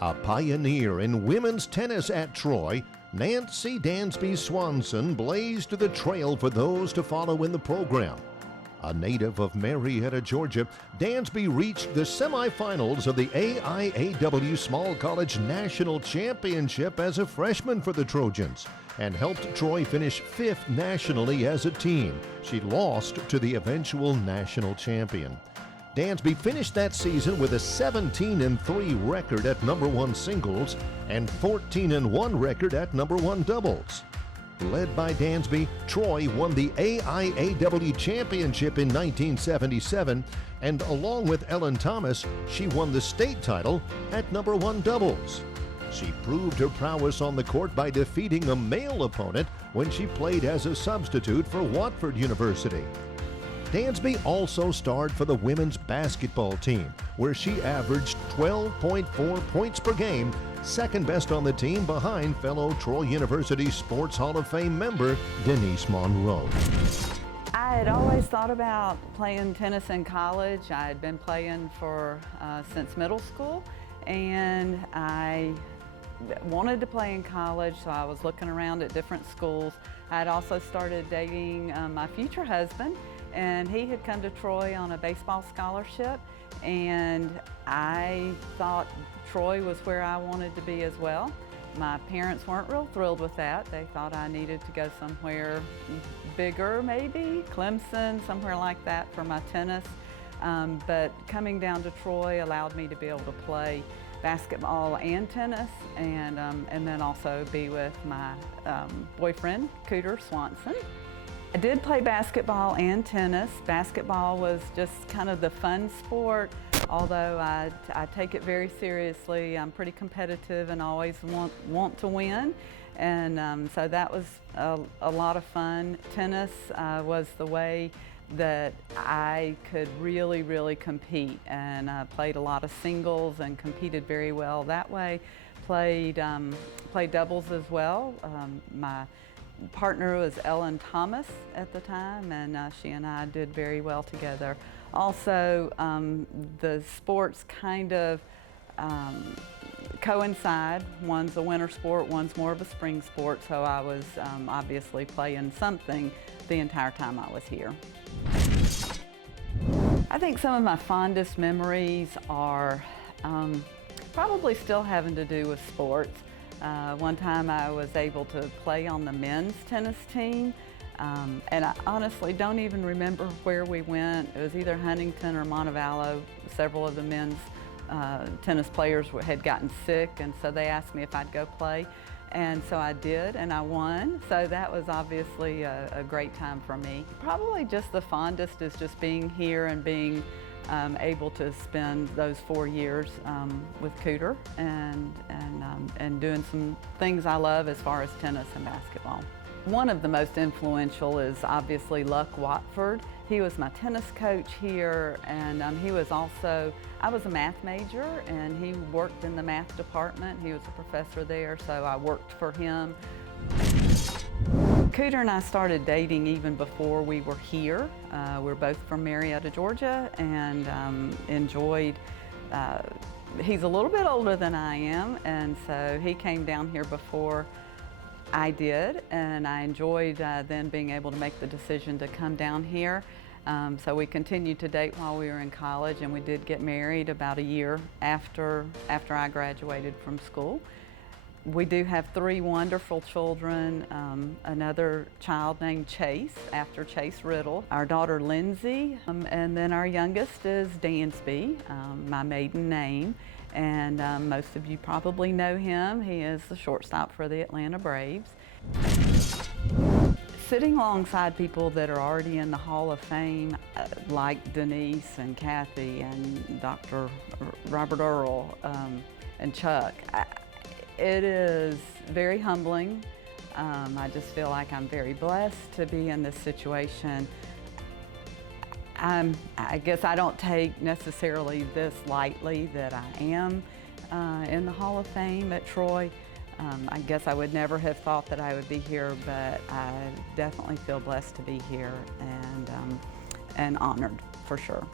A pioneer in women's tennis at Troy, Nancy Dansby Swanson blazed the trail for those to follow in the program. A native of Marietta, Georgia, Dansby reached the semifinals of the AIAW Small College National Championship as a freshman for the Trojans and helped Troy finish 5th nationally as a team. She lost to the eventual national champion. Dansby finished that season with a 17-3 record at number 1 singles and 14-1 record at number 1 doubles. Led by Dansby, Troy won the AIAW Championship in 1977, and along with Ellen Thomas, she won the state title at number 1 doubles. She proved her prowess on the court by defeating a male opponent when she played as a substitute for Watford University. Dansby also starred for the women's basketball team, where she averaged 12.4 points per game, second best on the team behind fellow Troy University Sports Hall of Fame member Denise Monroe. I had always thought about playing tennis in college. I had been playing since middle school, and I wanted to play in college, so I was looking around at different schools. I had also started dating my future husband, and he had come to Troy on a baseball scholarship, and I thought Troy was where I wanted to be as well. My parents weren't real thrilled with that. They thought I needed to go somewhere bigger, maybe Clemson, somewhere like that for my tennis. But coming down to Troy allowed me to be able to play basketball and tennis, and then also be with my boyfriend, Cooter Swanson. I did play basketball and tennis. Basketball was just kind of the fun sport, although I take it very seriously. I'm pretty competitive and always want to win, and so that was a lot of fun. Tennis was the way that I could really compete, and played a lot of singles and competed very well that way. Played doubles as well. My partner was Ellen Thomas at the time, and she and I did very well together. Also, the sports kind of coincide. One's a winter sport, one's more of a spring sport, so I was obviously playing something the entire time I was here. I think some of my fondest memories are probably still having to do with sports. One time I was able to play on the men's tennis team, and I honestly don't even remember where we went. It was either Huntington or Montevallo. Several of the men's tennis players had gotten sick, and so they asked me if I'd go play. And so I did, and I won. So that was obviously a great time for me. Probably just the fondest is just being here and being able to spend those 4 years with Cooter and doing some things I love as far as tennis and basketball. One of the most influential is obviously Luck Watford. He was my tennis coach here, and he was also, I was a math major, and he worked in the math department. He was a professor there, so I worked for him. Cooter and I started dating even before we were here. We're both from Marietta, Georgia, and enjoyed, he's a little bit older than I am, and so he came down here before I did, and I enjoyed then being able to make the decision to come down here. So we continued to date while we were in college, and we did get married about a year after I graduated from school. We do have 3 wonderful children, another child named Chase, after Chase Riddle, our daughter Lindsay, and then our youngest is Dansby, my maiden name, and most of you probably know him. He is the shortstop for the Atlanta Braves. Sitting alongside people that are already in the Hall of Fame, like Denise and Kathy and Dr. Robert Earl and Chuck, it is very humbling. I just feel like I'm very blessed to be in this situation. I guess I don't take necessarily this lightly that I am in the Hall of Fame at Troy. I guess I would never have thought that I would be here, but I definitely feel blessed to be here and honored for sure.